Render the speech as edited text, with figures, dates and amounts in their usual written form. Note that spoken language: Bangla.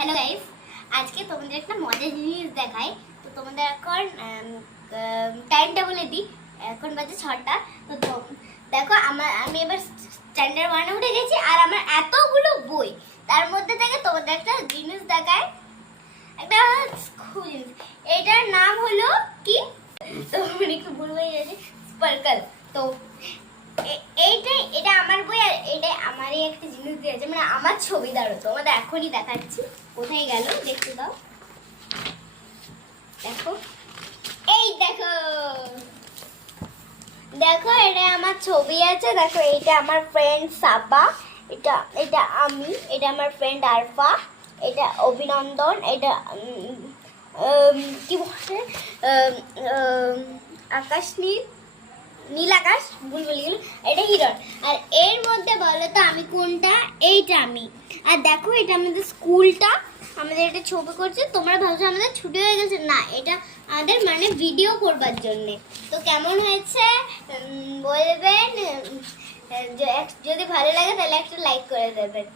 হ্যালো গাইস, আজকে তোমাদের একটা মজার জিনিস দেখাই। তো তোমাদের এখন টাইমটা বলে দিই। এখন বাজে 6টা। তো দেখো আমি এবার স্ট্যান্ডার্ড 1-এ উঠে গেছি আর আমার এতগুলো বই, তার মধ্যে থেকে তোমাদের একটা জিনিস দেখায়। একটা খুব জিনিস, এটার নাম হলো কি, তো মানে একটু ভুল হয়ে গেছে, স্পার্কল। তো এটা আমার বই আর এটা আমারই একটা জিনিস দিয়েছে, মানে আমার ছবি দাঁড়ো তোমাদের এখনই দেখাচ্ছি। কোথায় গেল দেখতে দাও, দেখো, এই দেখো দেখো এটা আমার ছবি আছে। দেখো এটা আমার ফ্রেন্ড সাবা, এটা এটা আমি, এটা আমার ফ্রেন্ড আরফা, এটা অভিনন্দন, এটা কি বলে আকাশ নীল আকাশ, ভুল বলে গেল, এটা হিরণ। আর এর মধ্যে বলো তো আমি কোনটা? এইটা আমি। আর দেখো এটা আমাদের স্কুলটা, আমাদের এটা ছবি করছে। তোমরা ভাবছো আমাদের ছুটি হয়ে গেছে, না, এটা আমাদের মানে ভিডিও করবার জন্য। তো কেমন হয়েছে বলবেন, যদি ভালো লাগে তাহলে একটা লাইক করে দেবেন।